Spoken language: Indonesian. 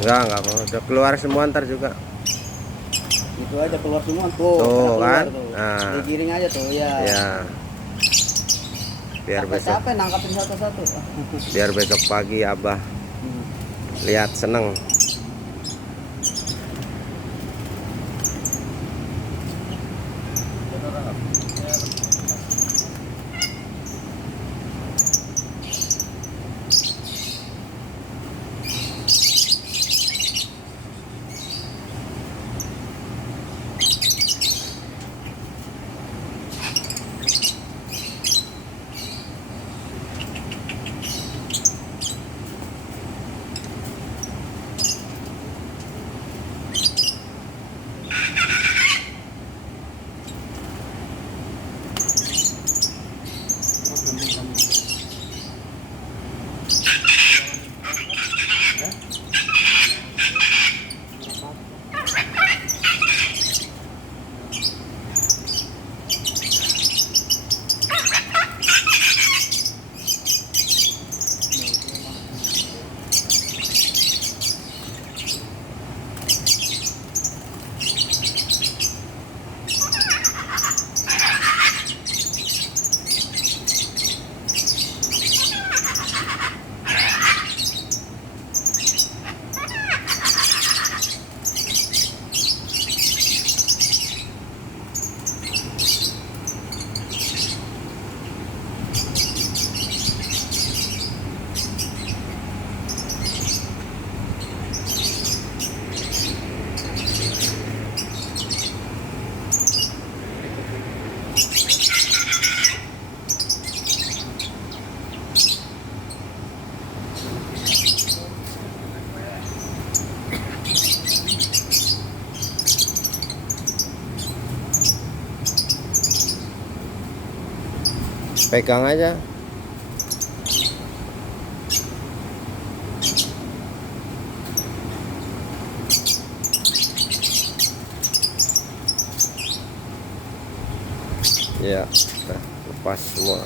Enggak mau. Udah keluar semua ntar juga. Itu aja keluar semua tuh. Tuh Keluar kan. tuh. Nah, Digiring aja tuh ya. ya biar besok, Capek-capek nangkapin satu-satu. biar besok pagi Abah Hmm. lihat seneng. Pegang aja. Ya, udah lepas semua.